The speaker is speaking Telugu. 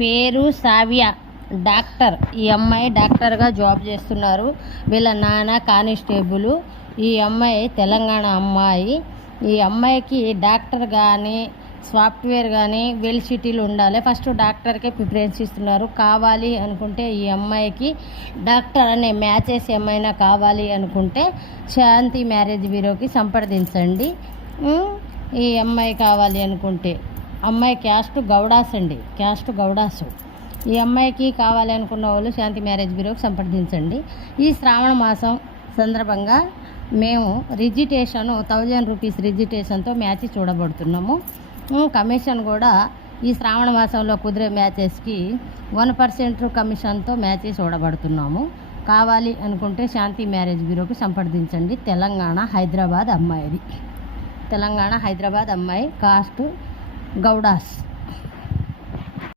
పేరు సావ్య, డాక్టర్. ఈ అమ్మాయి డాక్టర్గా జాబ్ చేస్తున్నారు. వీళ్ళ నాన్న కానిస్టేబుల్. ఈ అమ్మాయి తెలంగాణ అమ్మాయి. ఈ అమ్మాయికి డాక్టర్ కానీ సాఫ్ట్వేర్ కానీ వెల్ సిటీలు ఉండాలి. ఫస్ట్ డాక్టర్కే ప్రిఫరెన్స్ ఇస్తున్నారు. కావాలి అనుకుంటే ఈ అమ్మాయికి డాక్టర్ అనే మ్యాచెస్ ఏమైనా కావాలి అనుకుంటే శాంతి మ్యారేజ్ బ్యూరోకి సంప్రదించండి. ఈ అమ్మాయి కావాలి అనుకుంటే అమ్మాయి క్యాస్ట్ గౌడాస్ అండి, క్యాస్ట్ గౌడాసు. ఈ అమ్మాయికి కావాలి అనుకున్న వాళ్ళు శాంతి మ్యారేజ్ బ్యూరోకి సంప్రదించండి. ఈ శ్రావణ మాసం సందర్భంగా మేము రిజిటేషన్ 1000 రూపీస్ రిజిటేషన్తో మ్యాచ్ చూడబడుతున్నాము. కమిషన్ కూడా ఈ శ్రావణ మాసంలో కుదిరే మ్యాచెస్కి 1% కమిషన్తో మ్యాచ్ చూడబడుతున్నాము. కావాలి అనుకుంటే శాంతి మ్యారేజ్ బ్యూరోకి సంప్రదించండి. తెలంగాణ హైదరాబాద్ అమ్మాయిది. తెలంగాణ హైదరాబాద్ అమ్మాయి, కాస్ట్ గౌడాస్.